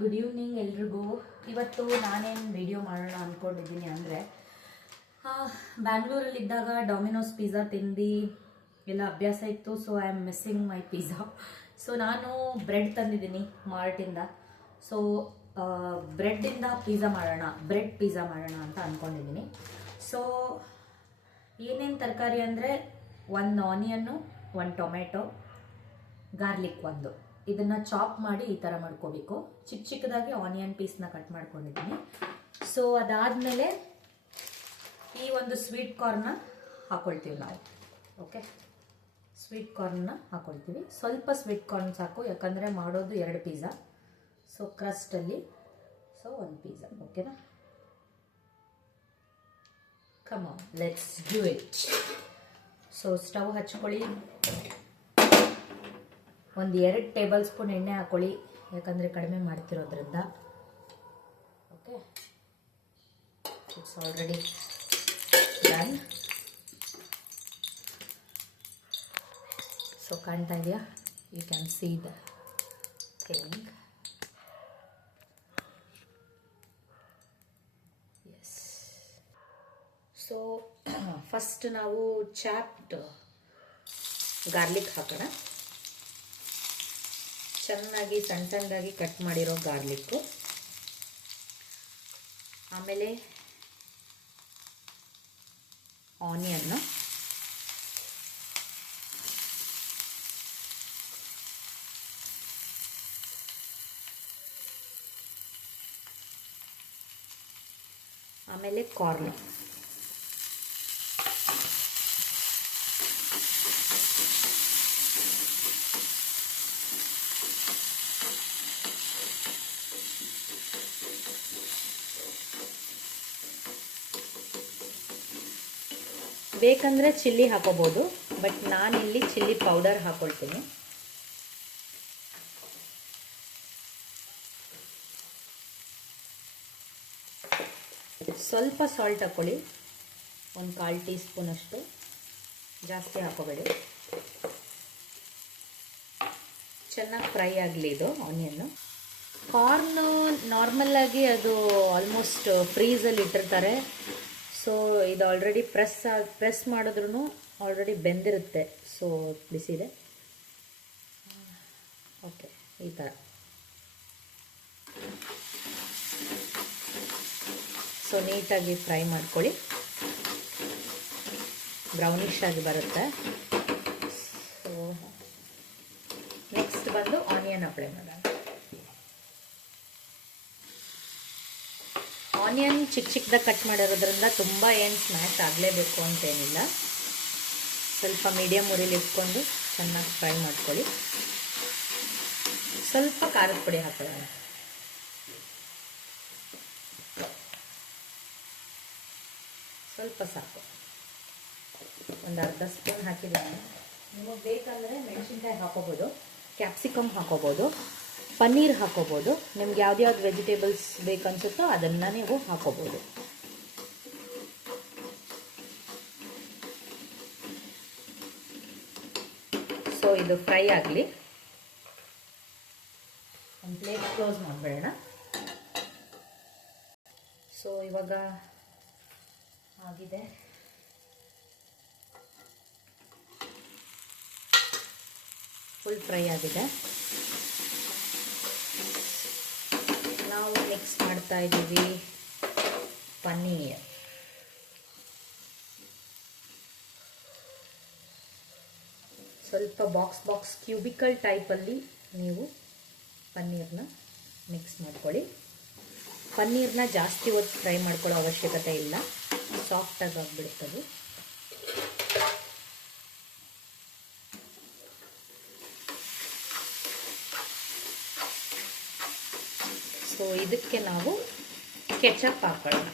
Good evening ಎಲ್ರಿಗೂ. ಇವತ್ತು ನಾನೇನು ವಿಡಿಯೋ ಮಾಡೋಣ ಅಂದ್ಕೊಂಡಿದ್ದೀನಿ ಅಂದರೆ, ಬ್ಯಾಂಗ್ಳೂರಲ್ಲಿದ್ದಾಗ ಡೊಮಿನೋಸ್ ಪಿಜ್ಜಾ ತಿಂದು ಎಲ್ಲ ಅಭ್ಯಾಸ ಇತ್ತು. So I am missing my pizza. So ನಾನು ಬ್ರೆಡ್ ತಂದಿದ್ದೀನಿ ಮಾರ್ಟಿಂದ. ಸೊ ಬ್ರೆಡ್ಡಿಂದ ಬ್ರೆಡ್ ಪಿಜ್ಜಾ ಮಾಡೋಣ ಅಂತ ಅಂದ್ಕೊಂಡಿದ್ದೀನಿ. ಸೊ ಏನೇನು ತರಕಾರಿ ಅಂದರೆ, ಒಂದು ಆನಿಯನ್ನು, ಒಂದು ಟೊಮೆಟೊ, ಗಾರ್ಲಿಕ್ ಇದನ್ನು ಚಾಪ್ ಮಾಡಿ ಈ ಥರ ಮಾಡ್ಕೋಬೇಕು. ಚಿಕ್ಕ ಚಿಕ್ಕದಾಗಿ ಆನಿಯನ್ ಪೀಸ್ನ ಕಟ್ ಮಾಡ್ಕೊಂಡಿದ್ದೀನಿ. ಸೊ ಅದಾದಮೇಲೆ ಈ ಒಂದು ಸ್ವೀಟ್ ಕಾರ್ನ್ನ ಹಾಕ್ಕೊಳ್ತೀವಿ ನಾವು. ಓಕೆ, ಸ್ವೀಟ್ ಕಾರ್ನ್ನ ಹಾಕ್ಕೊಳ್ತೀವಿ. ಸ್ವಲ್ಪ ಸ್ವೀಟ್ ಕಾರ್ನ್ ಸಾಕು, ಯಾಕಂದರೆ ಮಾಡೋದು 2 ಪಿಜ್ಜಾ. ಸೊ ಕ್ರಸ್ಟಲ್ಲಿ ಒಂದು ಪಿಜ್ಜಾ. ಓಕೆನಾ? Come on, let's do it. So stove ಹಚ್ಕೊಳ್ಳಿ. ಒಂದು 2 ಟೇಬಲ್ ಸ್ಪೂನ್ ಎಣ್ಣೆ ಹಾಕೊಳ್ಳಿ, ಯಾಕಂದರೆ ಕಡಿಮೆ ಮಾಡ್ತಿರೋದ್ರಿಂದ. Okay, it's already done. So ಕಾಣ್ತಾ ಇದೆಯಾ? You can see the thing. Yes. So first ನಾವು ಚಾಪ್ಡ್ ಗಾರ್ಲಿಕ್ ಹಾಕೋಣ. ಚೆನ್ನಾಗಿ ಸಣ್ಣ ಸಣ್ಣದಾಗಿ ಕಟ್ ಮಾಡಿರೋ ಗಾರ್ಲಿಕ್ಕು. ಆಮೇಲೆ ಆನಿಯನ್ನು, ಆಮೇಲೆ ಕಾರ್ನ್, ಬೇಕಂದರೆ ಚಿಲ್ಲಿ ಹಾಕೋಬೋದು, ಬಟ್ ನಾನಿಲ್ಲಿ ಚಿಲ್ಲಿ ಪೌಡರ್ ಹಾಕೊಳ್ತೀನಿ. ಸ್ವಲ್ಪ ಸಾಲ್ಟ್ ಹಾಕೊಳ್ಳಿ, ಒಂದು 1/4 ಟೀ ಸ್ಪೂನ್ ಅಷ್ಟು, ಜಾಸ್ತಿ ಹಾಕೋಬೇಡಿ. ಚೆನ್ನಾಗಿ ಫ್ರೈ ಆಗಲಿ ಇದು ಆನಿಯನ್ನು. ಕಾರ್ನ್ ನಾರ್ಮಲ್ಲಾಗಿ ಅದು ಆಲ್ಮೋಸ್ಟ್ ಫ್ರೀಸಲ್ಲಿ ಇಟ್ಟಿರ್ತಾರೆ. ಸೊ ಇದು ಆಲ್ರೆಡಿ ಪ್ರೆಸ್ ಮಾಡಿದ್ರೂ ಆಲ್ರೆಡಿ ಬೆಂದಿರುತ್ತೆ. ಸೊ ಬಿಸಿದೆ. ಓಕೆ, ಈ ಥರ. ಸೊ ನೀಟಾಗಿ ಫ್ರೈ ಮಾಡ್ಕೊಳ್ಳಿ, ಬ್ರೌನಿಶ್ ಆಗಿ ಬರುತ್ತೆ. ಸೊ ನೆಕ್ಸ್ಟ್ ಬಂದು ಆನಿಯನ್ ಅಪ್ಲೈ ಮಾಡೋಣ. ಆನಿಯನ್ ಚಿಕ್ಕ ಚಿಕ್ಕದಾಗಿ ಕಟ್ ಮಾಡಿರೋದ್ರಿಂದ ತುಂಬ ಏನು ಸ್ಮ್ಯಾಶ್ ಆಗಲೇಬೇಕು ಅಂತೇನಿಲ್ಲ. ಸ್ವಲ್ಪ ಮೀಡಿಯಮ್ ಉರಿಲಿ ಇಟ್ಕೊಂಡು ಚೆನ್ನಾಗಿ ಫ್ರೈ ಮಾಡ್ಕೊಳ್ಳಿ. ಸ್ವಲ್ಪ ಖಾರದ ಪುಡಿ ಹಾಕೊಳ್ಳೋಣ. ಸ್ವಲ್ಪ ಸಾಕು, ಒಂದು ಅರ್ಧ ಸ್ಪೂನ್ ಹಾಕಿದ್ದೀನಿ. ನಿಮಗೆ ಬೇಕಂದರೆ ಮೆಣಸಿನ್ಕಾಯಿ ಹಾಕೋಬೋದು, ಕ್ಯಾಪ್ಸಿಕಮ್ ಹಾಕೋಬೋದು, ಪನ್ನೀರ್ ಹಾಕೋಬೋದು. ನಿಮ್ಗೆ ಯಾವ್ದ್ಯಾವ್ದು ವೆಜಿಟೇಬಲ್ಸ್ ಬೇಕನ್ಸುತ್ತೋ ಅದನ್ನು ನೀವು ಹಾಕೋಬೋದು. ಸೊ ಇದು ಫ್ರೈ ಆಗಲಿ. ಒಂದು ಪ್ಲೇಟ್ ಕ್ಲೋಸ್ ಮಾಡಬೇಡ. ಸೊ ಇವಾಗ ಆಗಿದೆ. ಫುಲ್ ಫ್ರೈ ಆಗಿದೆ. ನಾವು ಮಿಕ್ಸ್ ಮಾಡ್ತಾ ಇದ್ದೀವಿ ಪನ್ನೀರ್. ಸ್ವಲ್ಪ ಬಾಕ್ಸ್ ಕ್ಯೂಬಿಕಲ್ ಟೈಪಲ್ಲಿ ನೀವು ಪನ್ನೀರ್ನ ಮಿಕ್ಸ್ ಮಾಡ್ಕೊಳ್ಳಿ. ಪನ್ನೀರ್ನ ಜಾಸ್ತಿ ಹೊತ್ತು ಫ್ರೈ ಮಾಡ್ಕೊಳ್ಳೋ ಅವಶ್ಯಕತೆ ಇಲ್ಲ, ಸಾಫ್ಟಾಗಿ ಆಗಿಬಿಡುತ್ತದೆ. ಸೊ ಇದಕ್ಕೆ ನಾವು ಕೆಚಪ್ ಹಾಕೊಳ್ಳೋಣ.